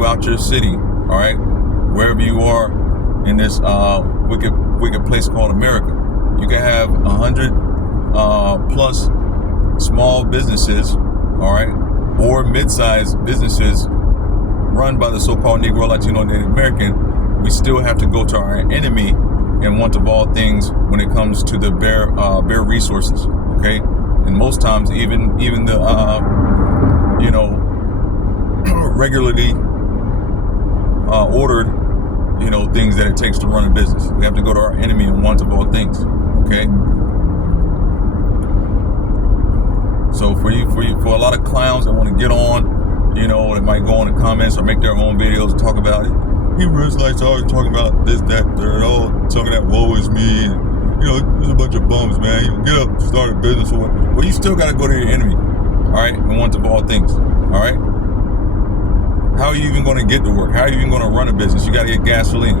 throughout your city, all right, wherever you are in this wicked place called America. You can have 100 plus small businesses, all right, or mid-sized businesses run by the so-called Negro, Latino, Native American. We still have to go to our enemy and want of all things when it comes to the bare resources, okay? And most times, even the regularly ordered, things that it takes to run a business. We have to go to our enemy and want of all things, okay? So for a lot of clowns that want to get on, that might go in the comments or make their own videos and talk about it. Hebrew Israelites always talking about this, that, they're all talking that woe is me, and, there's a bunch of bums, man. You get up, start a business or what. Well, you still got to go to your enemy, all right, and want of all things, all right? How are you even going to get to work? How are you even going to run a business? You got to get gasoline.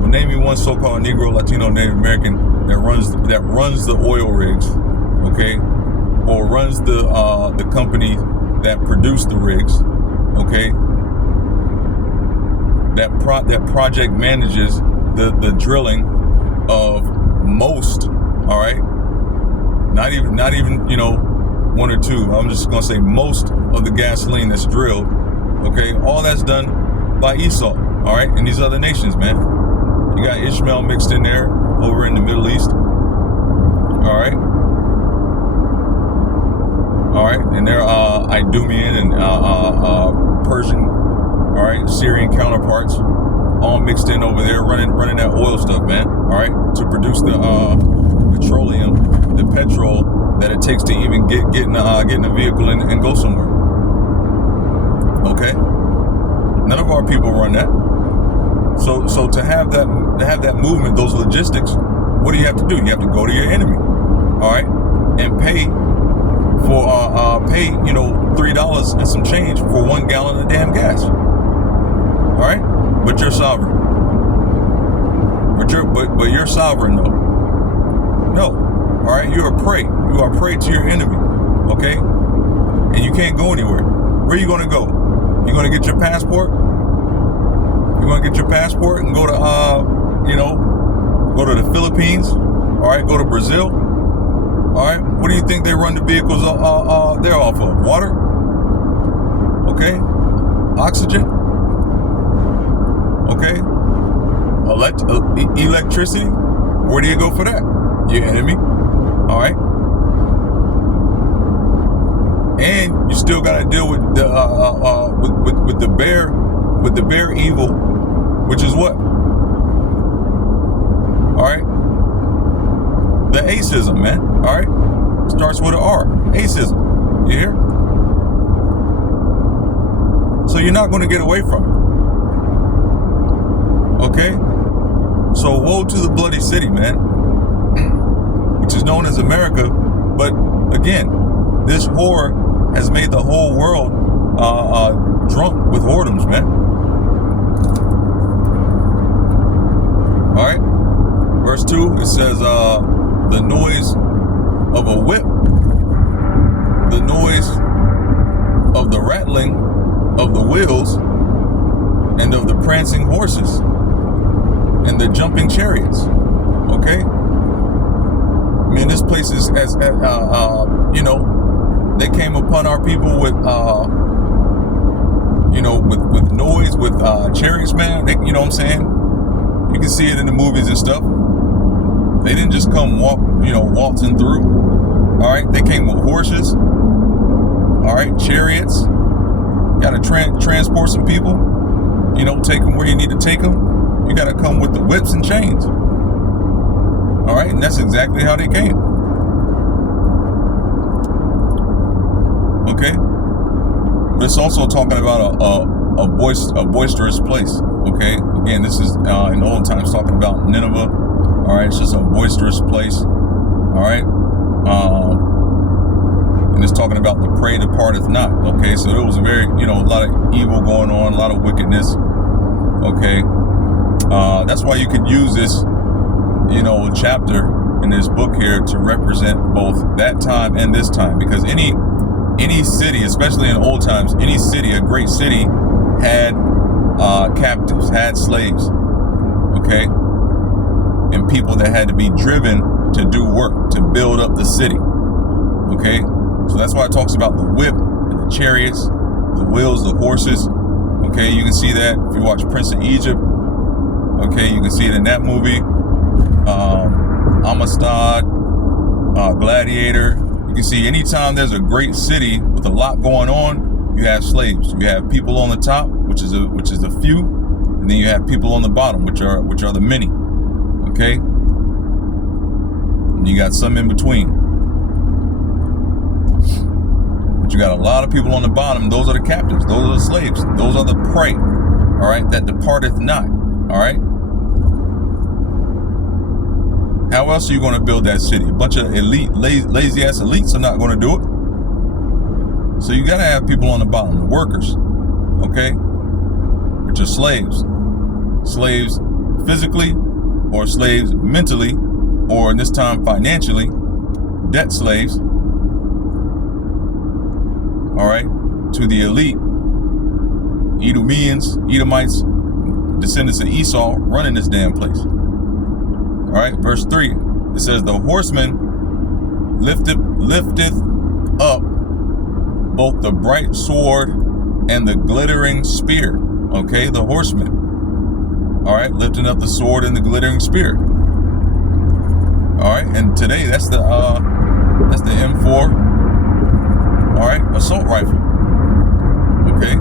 Well, name me one so-called Negro, Latino, Native American that runs the oil rigs, okay, or runs the company that produce the rigs, okay, that project manages the drilling of most, all right, not even one or two. I'm just gonna say most of the gasoline that's drilled, okay, all that's done by Esau, all right, and these other nations, man. You got Ishmael mixed in there over in the Middle East, all right. All right, and they're Idumean and Persian, all right, Syrian counterparts, all mixed in over there, running that oil stuff, man. All right, to produce the petroleum, the petrol that it takes to even get in a vehicle and go somewhere. Okay, none of our people run that. So to have that movement, those logistics, what do you have to do? You have to go to your enemy, all right, and pay $3 and some change for 1 gallon of damn gas. All right, but you're sovereign. But you're sovereign though. No, all right, you're a prey. You are prey to your enemy. Okay, and you can't go anywhere. Where are you going to go? You're going to get your passport. You're going to get your passport and go to go to the Philippines. All right, go to Brazil. All right, what do you think they run the vehicles there off of? Water? Okay. Oxygen? Okay. Electricity? Where do you go for that? Your enemy. All right. And you still got to deal with the bare evil, which is what? All right. The acism, man. All right, starts with an R. Acism. You hear? So you're not going to get away from it. Okay. So woe to the bloody city, man, which is known as America. But again, this whore has made the whole world drunk with whoredoms, man. All right. Verse 2, it says, the noise of a whip, the noise of the rattling of the wheels, and of the prancing horses, and the jumping chariots. Okay? Man, this place is they came upon our people with with noise, with chariots, man. You know what I'm saying? You can see it in the movies and stuff. They didn't just come waltzing through. All right, they came with horses. All right, chariots. Got to transport some people. Take them where you need to take them. You got to come with the whips and chains. All right, and that's exactly how they came. Okay, but it's also talking about a boisterous place. Okay, again, this is in old times talking about Nineveh. All right, it's just a boisterous place. All right, and it's talking about the prey departeth not. Okay, so there was a very, a lot of evil going on, a lot of wickedness. Okay, that's why you could use this, chapter in this book here to represent both that time and this time, because any city, especially in old times, any city, a great city, had captives, had slaves, okay, and people that had to be driven to do work, to build up the city, okay. So that's why it talks about the whip and the chariots, the wheels, the horses, okay. You can see that if you watch Prince of Egypt, okay, you can see it in that movie. Amistad, Gladiator. You can see anytime there's a great city with a lot going on, you have slaves. You have people on the top, which is a few, and then you have people on the bottom, which are the many. Okay, and you got some in between, but you got a lot of people on the bottom. Those are the captives. Those are the slaves. Those are the prey. All right, that departeth not. All right. How else are you going to build that city? A bunch of elite, lazy ass elites are not going to do it. So you got to have people on the bottom, the workers, okay, which are slaves. Slaves physically, or slaves mentally, or in this time financially, debt slaves. All right, to the elite, Edomites, descendants of Esau, running this damn place. All right, verse 3, it says, the horseman lifteth up both the bright sword and the glittering spear. Okay, the horseman. All right, lifting up the sword and the glittering spear. All right, and today that's the M4. All right, assault rifle. Okay,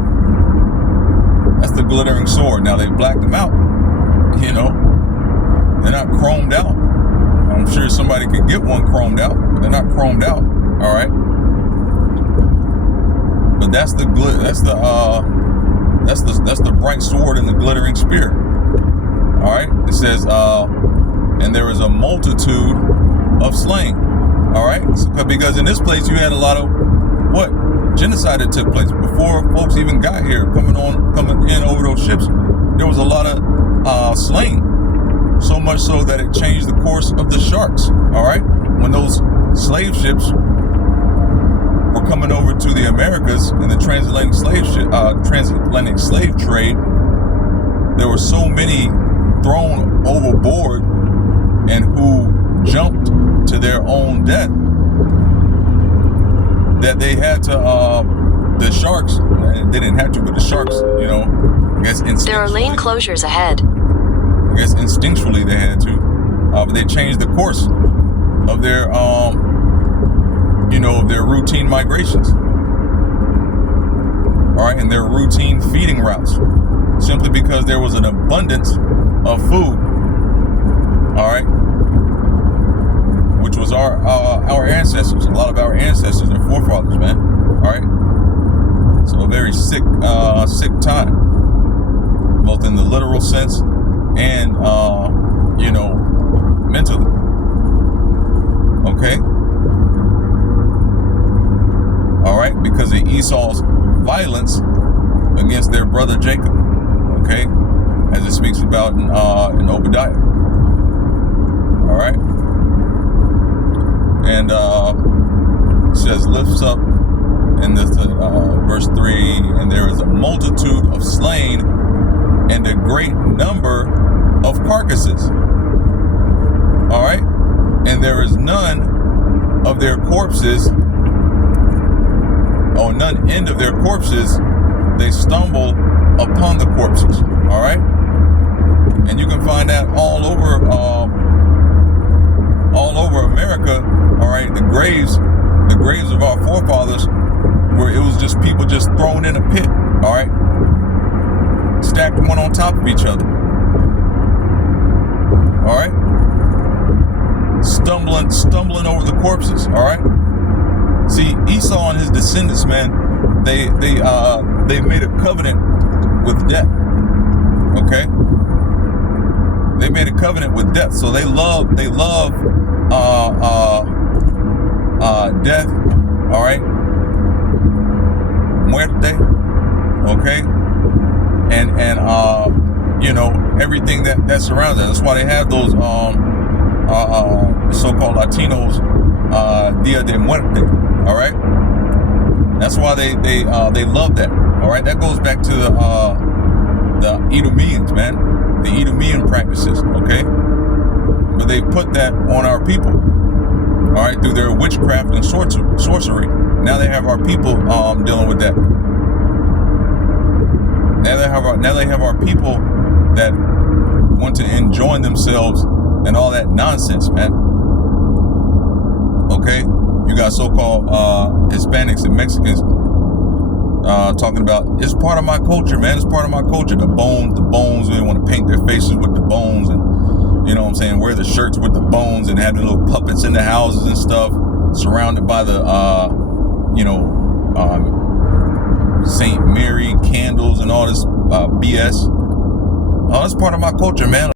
that's the glittering sword. Now they blacked them out. You know, they're not chromed out. I'm sure somebody could get one chromed out, but they're not chromed out. All right. But that's the bright sword and the glittering spear. All right. It says, and there is a multitude of slain. All right. So, because in this place you had a lot of genocide that took place before folks even got here, coming in over those ships. There was a lot of slain. So much so that it changed the course of the sharks. All right. When those slave ships were coming over to the Americas in the transatlantic slave trade, there were so many thrown overboard and who jumped to their own death that they had to, the sharks, they didn't have to, but the sharks, you know, I guess there are lane closures ahead. I guess instinctually they had to, but they changed the course of their, of their routine migrations. All right, and their routine feeding routes, simply because there was an abundance of food. All right, which was our ancestors, a lot of our ancestors and forefathers, man. All right, so a very sick time, both in the literal sense and mentally. Okay. All right, because of Esau's violence against their brother Jacob. Okay, as it speaks about in Obadiah. All right, and it says lifts up in this verse 3, and there is a multitude of slain and a great number of carcasses. All right, and there is none of their corpses, or none end of their corpses. They stumble upon the corpses. All right, and you can find that all over America. All right, the graves of our forefathers, where it was just people just thrown in a pit. All right, stacked one on top of each other. All right, stumbling over the corpses. All right. See, Esau and his descendants, man, they made a covenant with death. Okay, they made a covenant with death. So they love death. All right, muerte. Okay, and everything that surrounds that. That's why they have those so-called Latinos Dia de Muerte. All right, that's why they love that. All right, that goes back to the Edomians, man. The Edomian practices, okay? But they put that on our people, all right, through their witchcraft and sorcery. Now they have our people dealing with that. Now they have our people that want to enjoy themselves and all that nonsense, man. Okay, you got so-called Hispanics and Mexicans talking about, it's part of my culture, man. It's part of my culture. The bones. They want to paint their faces with the bones, and you know what I'm saying, wear the shirts with the bones, and have the little puppets in the houses and stuff, surrounded by the Saint Mary candles and all this BS. Oh, that's part of my culture, man.